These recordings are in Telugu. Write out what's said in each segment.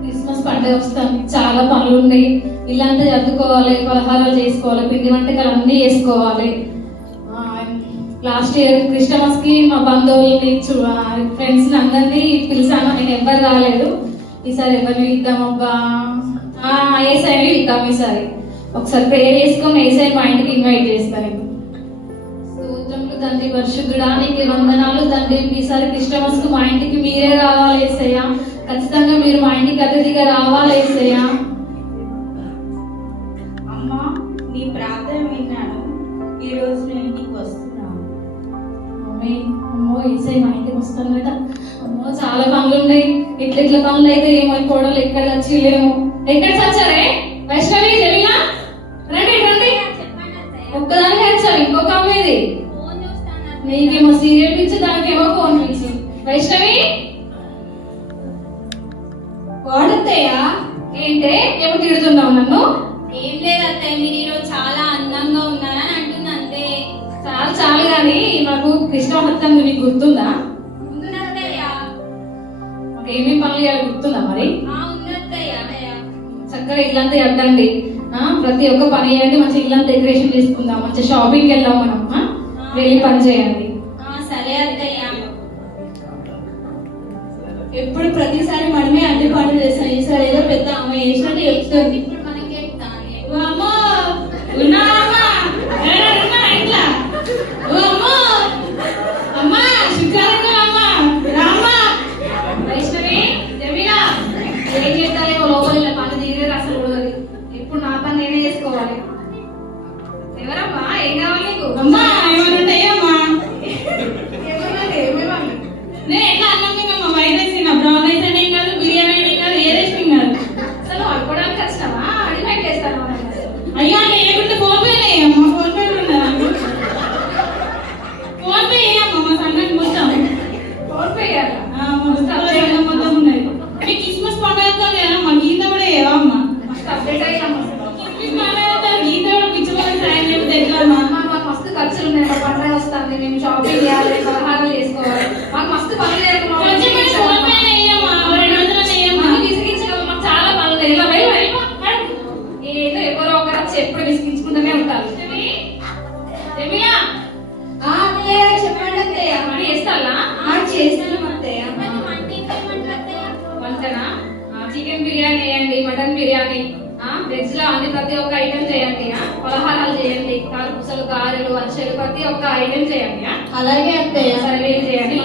క్రిస్మస్ పండుగ వస్తాం, చాలా పనులు ఉన్నాయి. ఇల్లంతా చదువుకోవాలి, పలహారాలు చేసుకోవాలి, పిండి వంటకాలు అన్నీ చేసుకోవాలి. లాస్ట్ ఇయర్ క్రిస్మస్ కి మా బంధువుల్ని ఫ్రెండ్స్ అందరినీ పిలిచాను, నేను ఎవరు రాలేదు. ఈసారి ఎవరిని ఇద్దామబ్బా, ఏసైని ఇద్దాం. ఈసారి ఒకసారి ప్రేయర్ చేసుకొని ఏసై మా ఇంటికి ఇన్వైట్ చేస్తాను. స్తోత్రములు తండ్రి, పరిశుద్ధుడా నీకు వందనాలు తండ్రి. ఈసారి క్రిస్మస్ కు మా ఇంటికి మీరే రావాలి ఏసయ్య, ఖచ్చితంగా మీరు మా ఇంటికి అతిథిగా రావాలి ఏసయ్య. అమ్మా, నీ ప్రార్థన విన్నాను, ఈ రోజు నేను ఇంటికి వస్తున్నాను. మమ్మీ, అమ్మో ఏసై మా ఇంటికి వస్తాను కదా. అమ్మో చాలా పనులు ఉన్నాయి, ఇట్ల పనులు అయితే ఏమైపోవడం, ఎక్కడ చచ్చిలేము. ఎక్కడ చచ్చారే? వైష్ణవి, జమిలా, రండి రండి. ఒక్కదానికి వచ్చాను, ఇంకొక అమ్మేది. నీకేమో సీరియల్ పిచ్చి, దానికేమో ఫోన్ పిచ్చి. వైష్ణవి వాడత్తయ్యా, ఏంటే ఏమో తిడుతున్నావు నన్ను? ఏం లేదు అత్తయ్య, మీరు ఈరోజు చాలా అందంగా ఉన్నారని అంటుంది అంతే. చాలు చాలు కానీ మాకు కృష్ణభక్తం నీకు గుర్తుందా? ఏమేమి పనులు చేయాలి గుర్తుందా మరి? చక్కగా ఇల్లంతా అడ్డండి, ప్రతి ఒక్క పని చేయండి, మంచి ఇల్లంతా డెకరేషన్ చేసుకుందాం, మంచి షాపింగ్కి వెళ్దాం మనం. వెళ్ళి పని చేయండి. సరే అత్తయ్య. ఎప్పుడు ప్రతిసారి మనమే అన్ని పనులు చేస్తాం, ఈసారి ఏదో పెద్ద అమ్మ చేసినట్టు చెప్తుంది. ఇప్పుడు నా పని నేనే చేసుకోవాలి. ఎవరమ్మా, ఏం కావాలి నీకు? అమ్మా, ఏమనుంటాయమ్మా? నేను ఎట్లా అన్నం తినమ్మా? వైట్ రైస్ తిన్నా, బ్రౌన్ రైస్ అంటే కాదు, బిర్యానీ అంటే కాదు, ఏ రైస్ కాదు. అసలు అనుకోవడానికి కష్టమా? అడిగినట్టు చేస్తాను. అయ్యో అంటే ఏకుంటే ఫోన్ పే అమ్మా, ఫోన్ పే ఉన్నదా? ఫోన్ పే అమ్మా, మా సంఘానికి మొత్తం ఫోన్ పే చేయాలా? మొత్తం ఉన్నాయి. మీ క్రిస్మస్ పండుగ లేదా మా గీత కూడా ఏవా అమ్మా? అప్డేట్ అయ్యామ్మా. గీత కూడా పిచ్చి వాళ్ళకి సాయం చేస్తే ఎట్లమ్మా? మాకు మస్తు ఖర్చులు ఉన్నాయి, మా పండుగ వస్తుంది, మేము షాపింగ్ చేయాలి, పలహారాలు చేసుకోవాలి, మాకు మస్తు పనులు చాలా పనులు. ఇలా ఏదో ఎవరో ఒకరు వచ్చి ఎప్పుడు విసిగించుకుంటూనే ఉంటారు. చెప్పండి అత్తయ్య. మనీ వేస్తాలా? చేస్తాను అత్తయ్య. వంటనా? చికెన్ బిర్యానీ వేయండి, మటన్ బిర్యానీ, వెజ్ లో అన్ని ప్రతి ఒక్క ఐటెం చేయండి. పలహారాలు చేయండి, కారపూసలు, గారెలు, అరిసెలు, ప్రతి ఒక్క ఐటెం చేయండి. అలాగే అత్తయ్య. సరే చేయండి.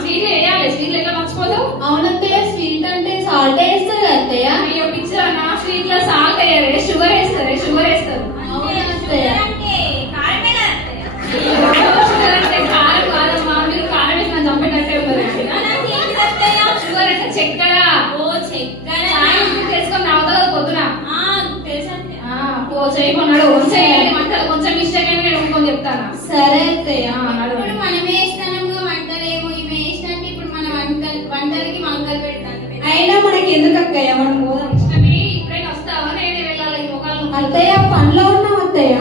స్వీట్ వేయాలి, స్వీట్ ఎట్లా మర్చిపోతావు? అవునత్తయ్య, స్వీట్ అంటే సాల్ట్ వేస్తారు కదా అత్తయ్య. అయ్యో పిక్చర్, నా స్వీట్ లో సాల్ట్ వేయరే, షుగర్ వేస్తారు, షుగర్ వేస్తారు. షుగర్ అంటే కారం కాదమ్మా, మీరు కారం వేసిన చంపేటట్టే ఉన్నారు. షుగర్ అంటే చక్కెర. తెలుసుకొని రావద్దు పొద్దున చేయకున్నాడు. చేయాలి వంటలు, కొంచెం మిస్టేక్ అని నేను ఇంకొని చెప్తాను. సరే అత్తయ్య. ఇప్పుడు మనం వేస్తాము వంటలేమో ఇవి వేసినట్టు ఇప్పుడు మన వంటలకి వంకలు పెడతాను. అయినా మనకి ఎందుకు అక్కయ్య, మనం పోదాం. ఇప్పుడే వస్తావా? నేనే వెళ్ళాలి. అత్తయ్య పనిలో ఉన్నాం అత్తయ్య.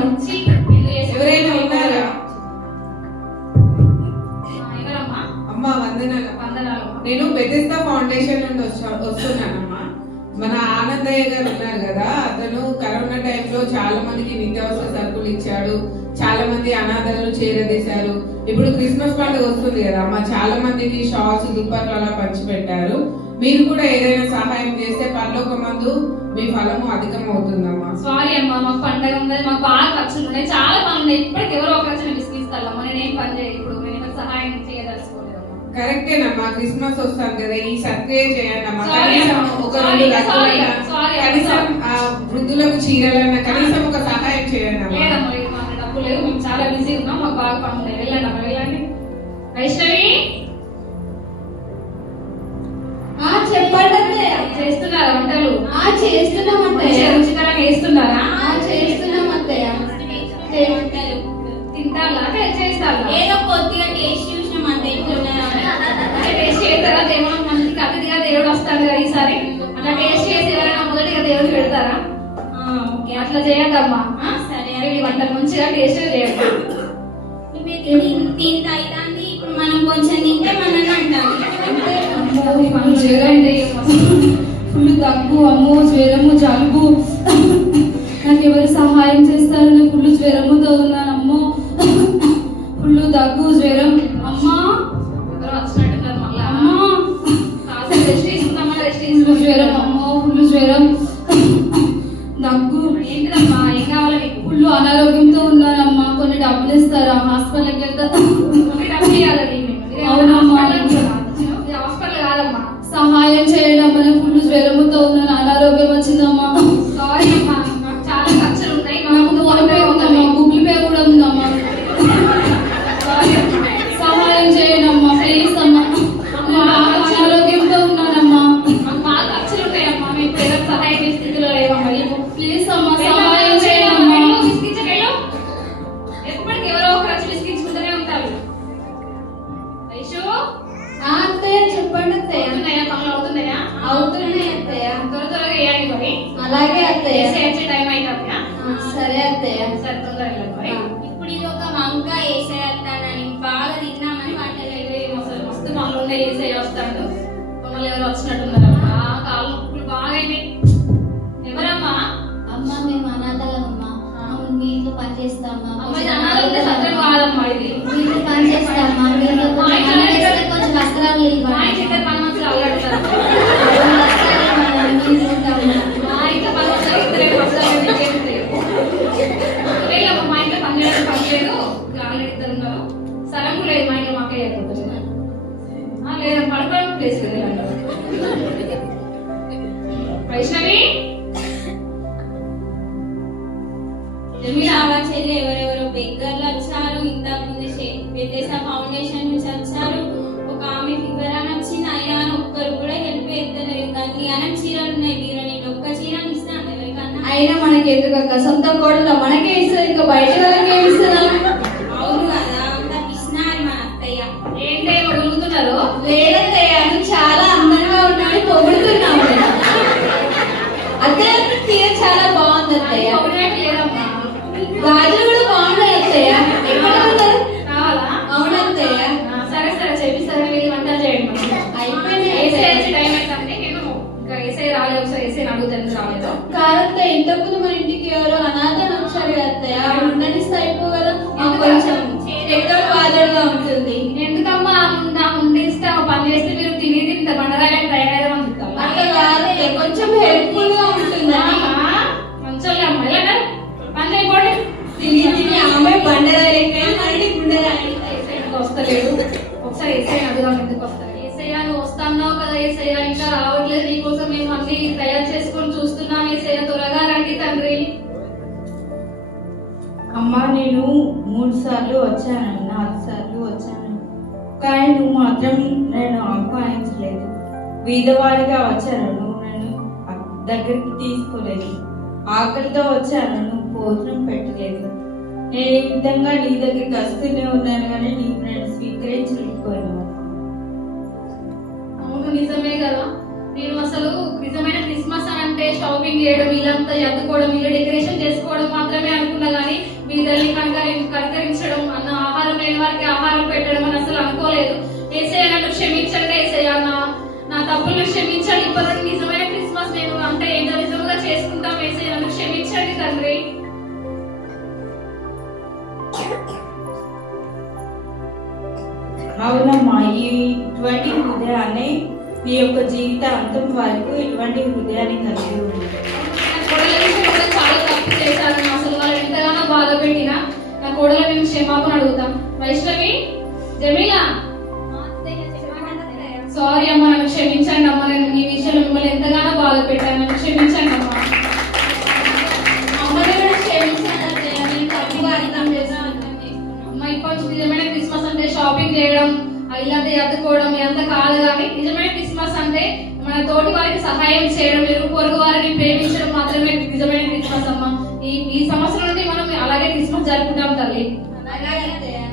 ఎవరైనా ఉన్నారా? ఎవరమ్మా? అమ్మా వందనాలు. వందనాలు. నేను బెథెస్దా ఫౌండేషన్ నుండి వస్తున్నానమ్మా. మన ఆనందయ్య గారు ఉన్నారు కదా, అతను కరోనా టైంలో చాలా మందికి నిత్యావసర సరుకులు ఇచ్చాడు, చాలా మంది అనాథలను చేరదీశారు. ఇప్పుడు క్రిస్మస్ పండుగ వస్తుంది కదా అమ్మ, చాలా మందికి షాల్స్, దుప్పట్లు అలా పంచిపెట్టారు. మీరు కూడా ఏదైనా సహాయం చేస్తే పరలోకమందు మీ ఫలము అధికం అవుతుందమ్మా. సారీ అమ్మా, మాకు పండగ ఉంది, మాకు బాగా ఖర్చులు ఉన్నాయి, చాలా పనులు ఉన్నాయి. ఇప్పటికి ఎవరో ఒక వచ్చిన విసిగిస్తామా, నేనేం పని చేయాలి. ఇప్పుడు నేను సహాయం చేయదలుచుకోలేదమ్మా. కరెక్టేనమ్మా, క్రిస్మస్ వస్తాను కదా, ఈ సత్క్రియ చేయండి అమ్మా. Sorry కనీసం అమ్మా. ఒక Sorry, 2 sorry, లక్షలైనా, sorry, కనీసం ఆ వృద్ధులకు చీరలన్నా, కనీసం ఒక సహాయం చేయండి అమ్మా. లేదమ్మా, లేదు, మాకు డబ్బు లేదు, మేము చాలా బిజీ ఉన్నాం, మాకు బాగా పనులు ఉన్నాయి. వెళ్ళండి అమ్మా, వెళ్ళండి. వైష్ణవి, చెప్పండి అత్తయ్య. చేస్తున్నారా వంటలు? చేస్తున్నాం అత్తయ్య. రుచికరంగా వేస్తున్నారా? చేస్తున్నాం అత్తయ్య. తింటారా? చేస్తారా? ఏదో కొద్దిగా టేస్ట్ చూసినాం అంతే. టేస్ట్ చేస్తారా? దేవుడు మందికి అతిథిగా దేవుడు వస్తాడు కదా ఈసారి, అట్లా టేస్ట్ చేసి ఎవరైనా మొదటిగా దేవుడు పెడతారా? అట్లా చేయద్దమ్మా. సరే, ఈ వంటలు మంచిగా టేస్ట్ చేయండి. తింటే అవుతుంది, ఇప్పుడు మనం కొంచెం తింటే మనల్ని అంటాం. మంచిగా దగ్గు, అమ్మో జ్వరము, జలుబు. నాకు ఎవరు సహాయం చేస్తారు? నేను ఫుల్ జ్వరముతో ఉన్నాను. అమ్మో ఫుల్ దగ్గు, జ్వరం. అమ్మా ఎవరో వచ్చినట్టున్నారు మళ్ళా. అమ్మా కాస్త రెస్ట్ తీసుకుందామా? రెస్ట్ ఫుల్ తీసుకుందాం. జ్వరం, అమ్మో ఫుల్ జ్వరం, దగ్గు. ఏంటిదమ్మా, ఏం కావాలి మీకు? ఫుల్ అనారోగ్యంతో ఉన్నానమ్మా. కొన్ని డబ్బులు ఇస్తారా? హాస్పిటల్కి వెళ్తా. ఒకటి డబ్బు ఇవ్వాలి మేము. ఇది అవునమ్మా. ఇది హాస్పిటల్ కాదమ్మా. సహాయం చేయండి అమ్మా. నేను ఫుల్ జ్వరముతో ఉన్నాను, అనారోగ్యం వచ్చిందమ్మా. సారీ అమ్మా, నాకు చాలా ఖర్చులు ఉన్నాయి. నాకు ఫోన్ పే ఉందమ్మా, గూగుల్ పే కూడా ఉందమ్మా. సారీ అమ్మా. సహాయం చేయండి అమ్మా, ప్లీజ్ అమ్మా. నేను బాగా అనారోగ్యంతో ఉన్నానమ్మా. మాకు బాగా ఖర్చులు ఉంటాయమ్మా. మేము పేదలకు సహాయం చేసే స్థితిలో లేవమ్మా. ప్లీజ్ అమ్మా, సహాయం చేయండి అమ్మా. ఎప్పటికి ఎవరో ఒక ఖర్చులు ఇసుకించుకుంటూనే ఉంటారు. వైషు, అత్తయ్య చెప్పండి అత్తయ్య. అవుతున్నాయా? పనులు అవుతున్నాయా? అవుతున్నాయి అత్తయ్య. త్వరగా వేయండి మరి. అలాగే అత్తయ్య. వేసే టైం అవుతుందా? సరే అత్తయ్య. సరే, తొందరగా వెళ్ళండి మరి. ఇప్పుడు ఇది ఒక వంక వేసేస్తానని బాగా తిన్నామని వంటలు అసలు మస్తు పనులు ఉన్నాయి. వేసే వస్తాడు. మమ్మల్ని ఎవరు వచ్చినట్టున్నారమ్మా. కాళ్ళు నొప్పులు బాగా అయినాయి. ఎవరమ్మా? అమ్మ మేము అనాథలమ్మా. మీ ఇంట్లో పని చేస్తామా? అమ్మ, ఇది అనాథ ఉంటే సత్యం కాదమ్మా. ఇది మీ ఇంట్లో పని చేస్తామా? మీ ఇంట్లో మా కొంచెం ఇంట్లో అన్నం ఇక్కడ- వేస్తే కొంచెం వస్త్రాలు మా ఇవ్వండి. ఇంటి ఇద్దరు పని మనుషులు అల్లాడతారు. వస్త్రాలు ఇవ్వండి, మీ ఇంట్లో ఉంటాము. మా ఇంట్లో పని మనుషులు ఇద్దరే వస్తారు. ఇంకేం చేయరు. ఒకవేళ మా ఇంట్లో పని చేయడం పని లేదు. ఆల్రెడీ ఇద్దరు ఉన్నారు. సరంగు లేదు మా ఇంట్లో. మాకే అయిపోతుంది. లేదా పడుకోవడం ప్లేస్ లేదు. వైష్ణవి, చాలా చెల్లి ఎవరెవరో బెగ్గర్లు వచ్చారు. ఇంతకు ముందు వ్యత్యాస ఫౌండేషన్ నుంచి వచ్చారు. ఒక ఆమె ఫీవర్ అని వచ్చింది. అయ్యా అని ఒక్కరు కూడా హెల్ప్ చేస్తలేదు. కానీ అనం చీరలు ఉన్నాయి. మీరు నేను ఒక్క చీర ఇస్తాను ఎవరికన్నా. అయినా మనకి ఎందుకు అక్క? సొంత కోడలు మనకే ఇస్తుంది, ఇంకా బయట వాళ్ళకి ఏమి ఇస్తుందా? అవును కదా, అంత పిసినారి మా అత్తయ్య. ఏంటేమో గురుగుతున్నారు. లేదత్తయ్య, నువ్వు చాలా అందంగా ఉన్నావు, పొగుడుతున్నావు. అత్తయ్య చీర చాలా బాగుంది అత్తయ్య. పొగిడినట్టు లేదమ్మా. గాజులు కూడా బాగున్నాయి అత్తయ్య. ఎక్కడ ఉన్నారు? కావాలా? అవును అత్తయ్య. సరే సరే, చెప్పిస్తారా? వెళ్ళి వంటలు చేయండి మనం. అయిపోయింది ఏసీ అత్తయ్య. వచ్చే టైం అవుతుంది. నేను ఇంకా ఏసీ రాలేదు. ఒకసారి ఏసీ అడుగుతాను. రాలేదు. కాదత్తయ్య, ఇంతకుముందు మన ఇంటికి ఎవరో అనాథని వచ్చారు కదా అత్తయ్య. ఆవిడ ఉండనిస్తే అయిపో కదా. మాకు కొంచెం ఎక్కడో బాధగా ఉంటుంది. ఎందుకమ్మా నా ముందు ఇస్తే ఒక పని చేస్తే మీరు తిని తింటే బండరాయడానికి తయారైదామని చెప్తాను. అట్లా కాదత్తయ్య, కొంచెం హెల్ప్ఫుల్ గా ఉంటుందని. మంచోళ్ళే అమ్మా. ఇలా పని చేయకూడదు. తిని తిని ఆమె బండరాయి మళ్ళీ గుండెరాయి. వస్తలేదు. ఒకసారి ఏసఐ అడుగుదాం ఎందుకు వస్తారు. ఏసయ్య, నువ్వు వస్తున్నావు కదా ఏసయ్య, ఇంకా రావట్లేదు. నీకోసం మేము అన్ని తయారు చేసుకొని చూస్తున్నాం. ఏసయ్య, త్వరగా రండి తండ్రి. అమ్మా, నేను 3 సార్లు వచ్చాను, 4 సార్లు వచ్చాను, కానీ నువ్వు మాత్రం నేను ఆహ్వానించలేదు. వీధవారిగా వచ్చాను, నువ్వు నన్ను దగ్గరికి తీసుకోలేదు. ఆకలితో వచ్చాను, నువ్వు భోజనం పెట్టలేదు. నేను ఈ విధంగా నీ దగ్గరికి వస్తూనే ఉన్నాను, కానీ నీకు నేను స్వీకరించలేకపోయాను. అవును, నిజమే కదా. నేను అసలు నిజమైన క్రిస్మస్ అని అంటే షాపింగ్ చేయడం, ఇల్లంతా ఎత్తుకోవడం, ఇల్లు డెకరేషన్ చేసుకోవడం మాత్రమే అనుకున్నా. కానీ మీ తల్లి కనకరించడం, అన్న ఆహారం లేని వారికి ఆహారం పెట్టడం అని అసలు అనుకోలేదు. ఏసయ్య, నన్ను క్షమించండి ఏసయ్య. నా తప్పులను క్షమించండి. ఇప్పటి నిజమైన క్రిస్మస్ నేను అంటే ఏంటో నిజంగా చేసుకుంటాం. ఏసయ్య, నన్ను క్షమించండి తండ్రి. అవునమ్మా, ఇటువంటి హృదయాన్ని నీ యొక్క జీవిత అంతం వరకు ఇటువంటి హృదయాన్ని కలిగి ఉంది. నా కోడల విషయం కూడా చాలా తప్పు చేశాను. అసలు వాళ్ళు ఎంతగానో బాధ పెట్టినా నా కోడల మేము క్షమాపణ అడుగుతాం. వైష్ణవి, జమీలా, సారీ అమ్మ, నన్ను క్షమించండి అమ్మ. నేను మీ విషయంలో మిమ్మల్ని ఎంతగానో బాధ పెట్టాను. నన్ను క్షమించండి అమ్మ. అమ్మని కూడా క్షమించండి అత్తయ్య, నేను తప్పుగా అర్థం చేశాను. అమ్మ, ఇప్పటి నుంచి నిజమైన క్రిస్మస్ అంటే షాపింగ్ చేయడం, ఇలాంటి అద్దుకోవడం ఇదంతా కాదు. కానీ నిజమైన క్రిస్మస్ అంటే మన తోటి వారికి సహాయం చేయడం, మీరు పొరుగు వారిని ప్రేమించడం మాత్రమే నిజమైన క్రిస్మస్ అమ్మ. ఈ సంవత్సరం నుండి మనం అలాగే క్రిస్మస్ జరుపుకుంటాం తల్లి. అలాగే అత్తయ్య.